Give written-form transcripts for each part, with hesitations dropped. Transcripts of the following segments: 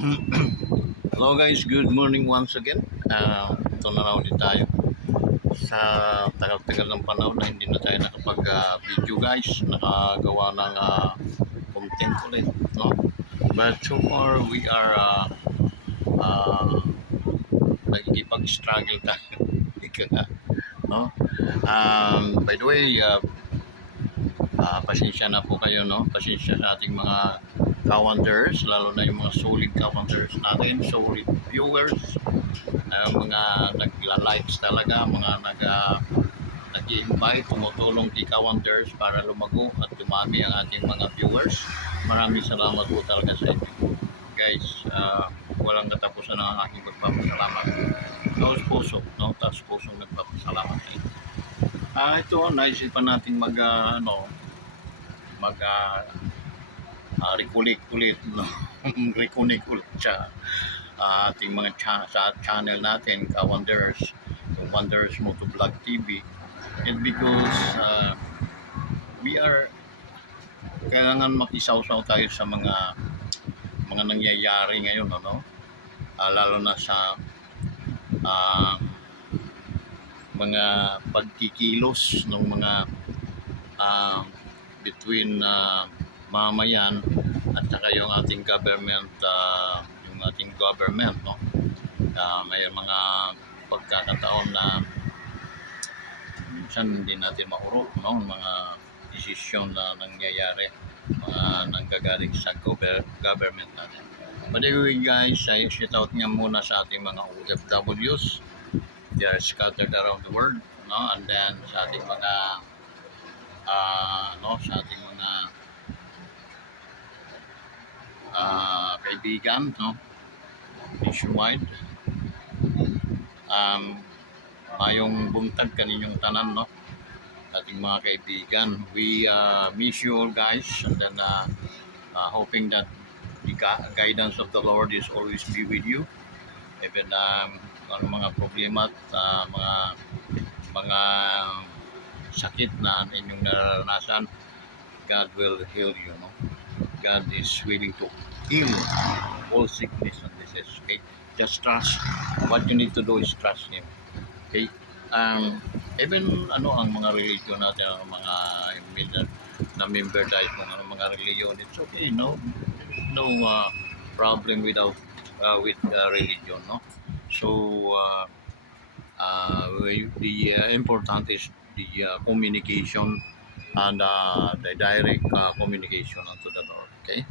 Hello guys, good morning once again. Ito na raw ulit tayo sa tagal-tagal ng panahon na hindi na tayo nakapag-video guys, nakagawa ng content ulit, no? But so far we are nagkikipag-struggle tayo. Ika nga, no? By the way, pasensya na po kayo, no? Pasensya sa ating mga counters, lalo na yung mga solid counters natin, solid viewers, mga nagla-likes talaga, mga nag-i-invite, tumutulong kay counters para lumago at dumami ang ating mga viewers. Maraming salamat po talaga sa inyo. Guys, walang katapusan ang aking pagpapasalamat. Taos puso, no? Taos puso nagpapasalamat sa inyo. Ito, naisipan natin reconnect ulit, no? Reconnect ulit sa ating mga sa channel natin, Ka-Wonders, yung Wonders Motovlog TV. And because we are kailangan makisawsaw tayo sa mga nangyayari ngayon, no? Lalo na sa mga pagkikilos ng mga between mamayan at saka yung ating government, no? May mga pagkakataon na minsan hindi natin maurot, no? Mga desisyon na nangyayari, nanggagaling sa government natin. But anyway guys, I shout out nga muna sa ating mga OFWs. They are scattered around the world, no? And then sa ating mga sa ating mga kaibigan, no? Nationwide. Mayong buntag kaninyong tanan, no? Ating mga kaibigan. We miss you all guys, and then hoping that the guidance of the Lord is always be with you. Even ano mga problema at mga sakit na inyong naranasan, God will heal you, no? God is willing to heal all sickness and disease, okay? Just trust. What you need to do is trust Him, okay? Even ang mga religion natin, ang mga member tayo kung mga religion, it's okay, no? No problem with religion, no? So the important is the communication and the direct communication unto the Lord, okay?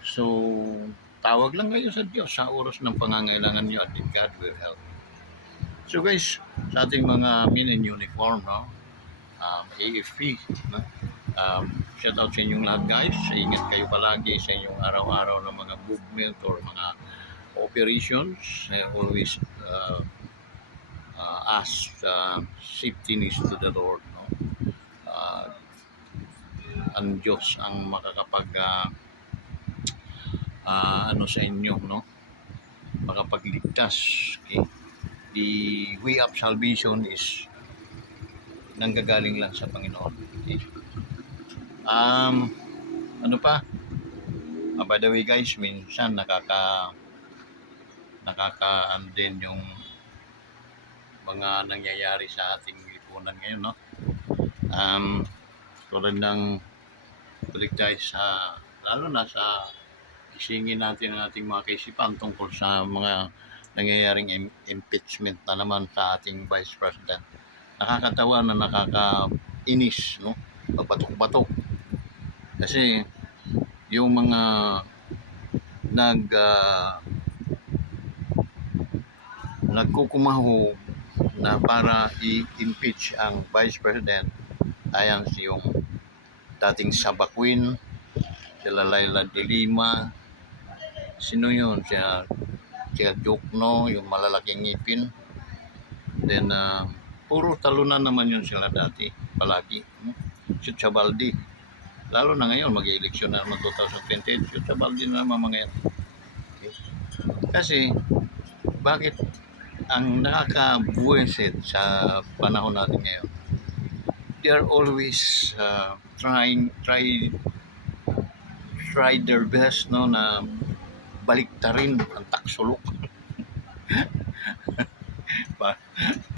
So tawag lang kayo sa Diyos sa oras ng pangangailangan niyo at God will help. So guys, sa ating mga men in uniform, no? AFP, no? Shout out sa inyong lahat guys. Ingat kayo palagi sa inyong araw-araw na mga movement or mga operations. Always ask safety needs to the Lord, no? Ang Diyos ang makakapag sa inyo, no? Makapagligtas, okay? The way of salvation is nanggagaling lang sa Panginoon, okay? Ano pa? By the way guys, minsan din yung mga nangyayari sa ating lipunan ngayon, no? Tulad ng balik tayo sa, lalo na sa isingin natin ang ating mga kaisipan tungkol sa mga nangyayaring impeachment na naman sa ating Vice President. Nakakatawa na nakakainis, no? Pagbatok-batok. Kasi yung mga nagkukumaho na para i-impeach ang Vice President, ayan yung dating Sabaquin, sila Laila de Lima, sino yun? Siya Jokno, yung malalaking ngipin. Then puro talunan naman yun sila dati, palagi. Si Chabaldi, lalo na ngayon mag-eleksyon na naman 2028, si Chabaldi na naman mga yan. Okay. Kasi bakit ang nakakabuwisit sa panahon natin ngayon, they are always try their best, no, na baliktarin ang taksulok.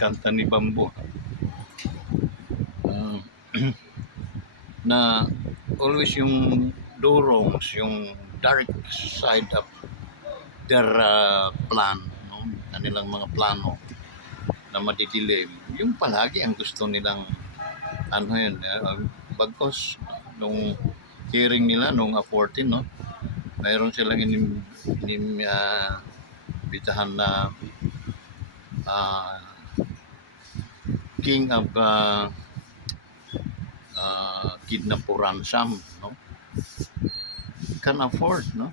Kanta ni Bambo. Ah, na always yung Durongs, yung dark side of their plan, no? Kanilang mga plano na madidilim. Yung palagi ang gusto nilang ano yun, bagkos nung hearing nila nung 14, no? Mayroon silang bitahan na king of kidnap or ransom, no? Can afford, no?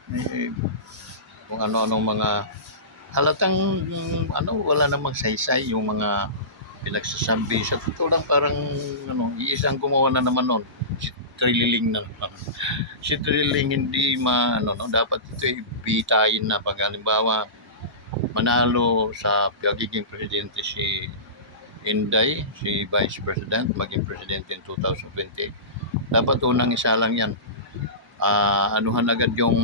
Kung ano-anong mga halatang wala namang saysay yung mga pinagsasabi. Sa totoo lang parang iisang gumawa na naman nun, si Trililing na naman. Si Trililing hindi dapat ito ibitayin na pag halimbawa manalo sa pagiging presidente si Inday, si Vice President, maging presidente in 2020. Dapat unang isa lang yan. Anuhan agad yung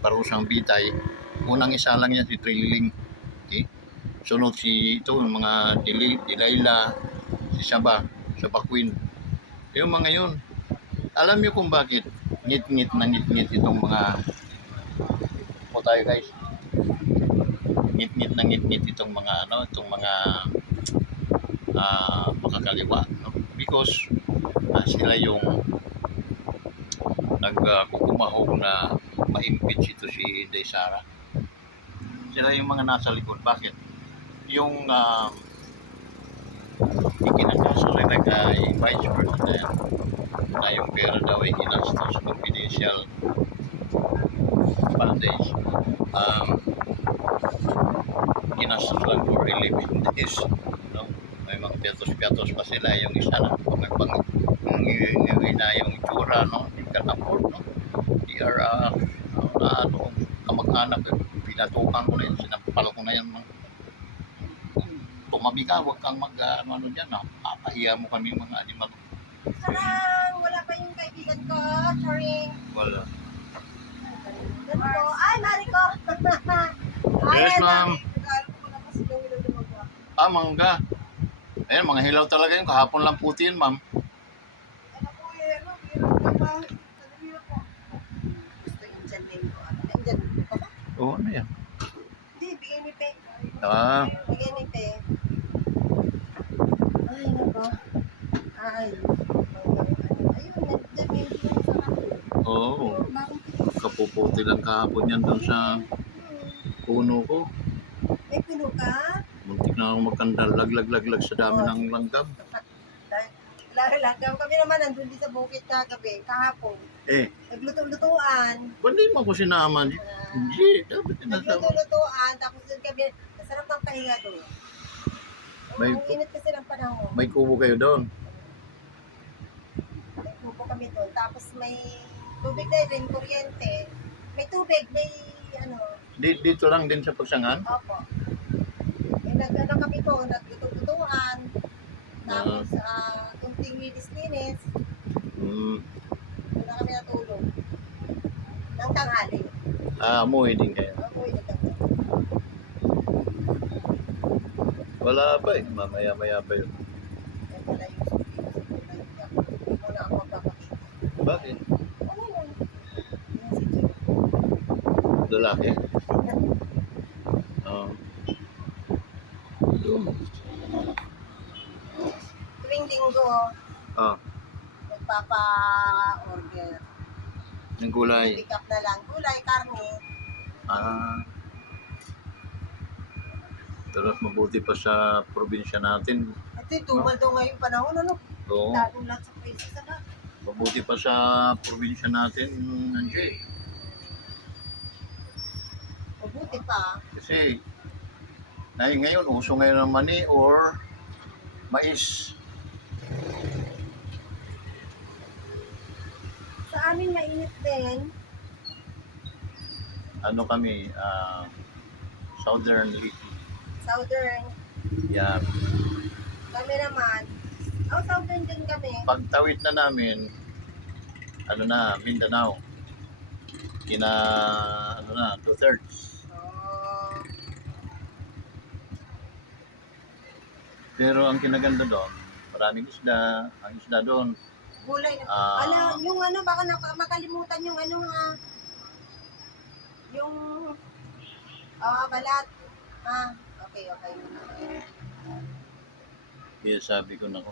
parusang bitay. Unang isa lang yan si Trililing. Okay? Sunod si mga Dilayla, si Saba Queen. Yung mga yun. Alam niyo kung bakit ngit-ngit itong mga tayo guys. Ngit-ngit itong mga makakaliwa, no? Because sila yung nagkukumahog na ma-impeach ito si Inday Sara. Sila yung mga nasa likod. Bakit? Yung ikinakasal nila kay Vice President na yung pera daw ay ginastos confidential funds. Ginastos lang for 11 days. No? May mga piatos-piatos pa sila. Yung isa na na yung itsura, no? Hindi ka afford, no? They are kamag-anak, pinatukan ko na yun, sinampal ko na yan. Tumabi ka, huwag kang dyan, papahiya mo kami mga animal. Sarang, wala pa yung kaibigan ko, Charing. Wala. Ay, Mariko! Yes, ma'am. Mangga. Ayan, mga hilaw talaga yun. Kahapon lang puti yun, ma'am. Oo, ano yan? Hindi, bigay ni Pe. Bigay ni Pe. Ay, nako. Ay. Ayun, nagdamay din sa kanila. Oo. Kapuputi lang kahapon yan doon sa puno ko. May puno ka? Muntik na akong magkandal. Laglag sa dami ng langgam. Langgam kami naman nandun din sa bukid kahapon. Nagluto-lutuan. Ba't di mo ko sinama? Hindi, dapat sinasama. Nagluto-lutuan, tapos doon kami, nasarap ng pahinga doon. Ang init kasi ng panahon. May kubo kayo doon? May kubo kami doon, tapos may tubig na rin, kuryente. May tubig, may Dito lang din sa Pagsangan? Opo. Nag-ano kami po, nagluto-lutuan. Tapos, kunting linis-linis. Doon na kami natulog. Nang tanghali. Amoy din kayo. Amoy na tanghali. Wala pa eh. Mamaya-maya pa yun. Kaya pala yung hindi mo na ako magpapakita. Bakit? Ano yun? Yung si Jim. Lalaki? Oo. Doon. Tuwing linggo, nagpapa-order. Yung gulay. Pick up na lang. Gulay, karne. Pero mabuti pa sa probinsya natin. Ito yung tumal daw ngayong panahon, ano? Oo. Lalong lahat sa prices, ano? Mabuti pa sa probinsya natin, Angie. Mabuti pa. Kasi ngayon, uso ngayon ng mani or mais. Sa amin mainit din. Ano kami, Southern Southern. Yan. Kami naman. Southern din kami. Pagtawid na namin, ano na, Mindanao. Kina, ano na, 2/3. Oh, Pero ang kinaganda doon, maraming isda. Ang isda doon, gulay na. ah, Yung ano, baka makalimutan yung ano ha, yung, balat. Ah, okay, okay. kaya sabi ko, nako,